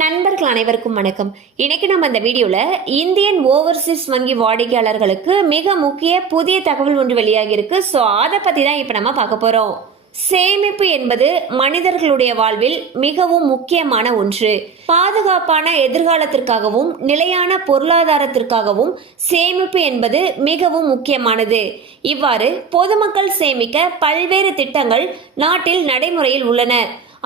நண்பர்கள் அனைவருக்கும் வணக்கம். இன்னைக்கு நம்ம இந்த வீடியோல இந்தியன் ஓவர்சீஸ் வங்கி வாடிக்கையாளர்களுக்கு மிக முக்கிய புதிய தகவல் ஒன்று வெளியாகி இருக்கு. ஸோ அதை பத்தி தான் இப்போ நம்ம பார்க்க போறோம். சேமிப்பு என்பது மனிதர்களுடைய வாழ்வில் மிகவும் முக்கியமான ஒன்று. பாதுகாப்பான எதிர்காலத்திற்காகவும் நிலையான பொருளாதாரத்திற்காகவும் சேமிப்பு என்பது மிகவும் முக்கியமானது. இவ்வாறு பொதுமக்கள் சேமிக்க பல்வேறு திட்டங்கள் நாட்டில் நடைமுறையில் உள்ளன.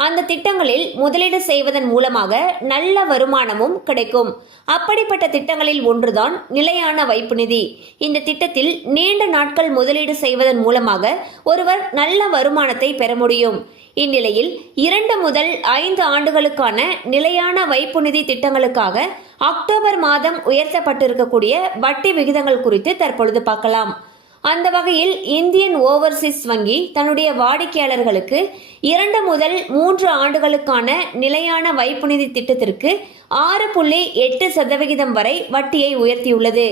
அந்த திட்டங்களில் முதலீடு செய்வதன் மூலமாக நல்ல வருமானமும் கிடைக்கும். அப்படிப்பட்ட திட்டங்களில் ஒன்றுதான் நிலையான வைப்பு நிதி. இந்த திட்டத்தில் நீண்ட நாட்கள் முதலீடு செய்வதன் மூலமாக ஒருவர் நல்ல வருமானத்தை பெற முடியும். இந்நிலையில் இரண்டு முதல் ஐந்து ஆண்டுகளுக்கான நிலையான வைப்பு நிதி திட்டங்களுக்காக அக்டோபர் மாதம் உயர்த்தப்பட்டிருக்கக்கூடிய வட்டி விகிதங்கள் குறித்து தற்பொழுது பார்க்கலாம். அந்த வகையில் இந்தியன் ஓவர்சீஸ் வங்கி தன்னுடைய வாடிக்கையாளர்களுக்கு இரண்டு முதல் மூன்று ஆண்டுகளுக்கான நிலையான வைப்பு நிதி திட்டத்திற்கு ஆறு புள்ளி எட்டு சதவிகிதம் வரை வட்டியை உயர்த்தியுள்ளது.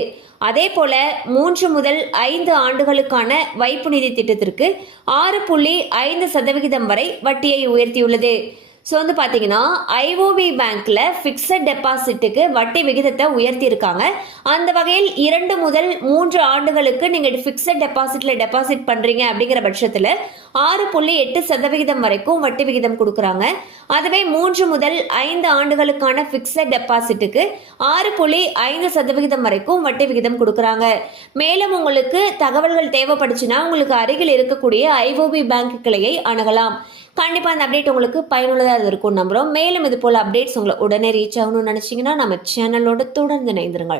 அதே போல மூன்று முதல் ஐந்து ஆண்டுகளுக்கான வைப்பு நிதி திட்டத்திற்கு ஆறு புள்ளி ஐந்து சதவிகிதம் வரை வட்டியை உயர்த்தியுள்ளது. ஸோ வந்து பார்த்தீங்கன்னா ஐஓபி பேங்க்ல ஃபிக்ஸட் டெபாசிட்டுக்கு வட்டி விகிதத்தை உயர்த்தியிருக்காங்க. அந்த வகையில் இரண்டு முதல் மூன்று ஆண்டுகளுக்கு நீங்கள் ஃபிக்ஸட் டெபாசிட்ல டெபாசிட் பண்ணுறீங்க அப்படிங்கிற பட்சத்தில் ஆறு புள்ளி எட்டு சதவிகிதம் வரைக்கும் வட்டி விகிதம் கொடுக்குறாங்க. அதுவே மூன்று முதல் ஐந்து ஆண்டுகளுக்கான ஃபிக்ஸட் டெபாசிட்டுக்கு ஆறு புள்ளி ஐந்து சதவிகிதம் வரைக்கும் வட்டி விகிதம் கொடுக்குறாங்க. மேலும் உங்களுக்கு தகவல்கள் தேவைப்படுச்சுன்னா உங்களுக்கு அருகில் இருக்கக்கூடிய ஐஓபி பேங்க் கிளையை அணுகலாம். கண்டிப்பாக அந்த அப்டேட் உங்களுக்கு பயனுள்ளதாக இருக்கும் நம்புகிறோம் மேலும் இது போல் அப்டேட்ஸ் உங்களை உடனே ரீச் ஆகணும்னு நினச்சிங்கன்னா நம்ம சேனலோட தொடர்ந்து இணைந்திருங்கள்.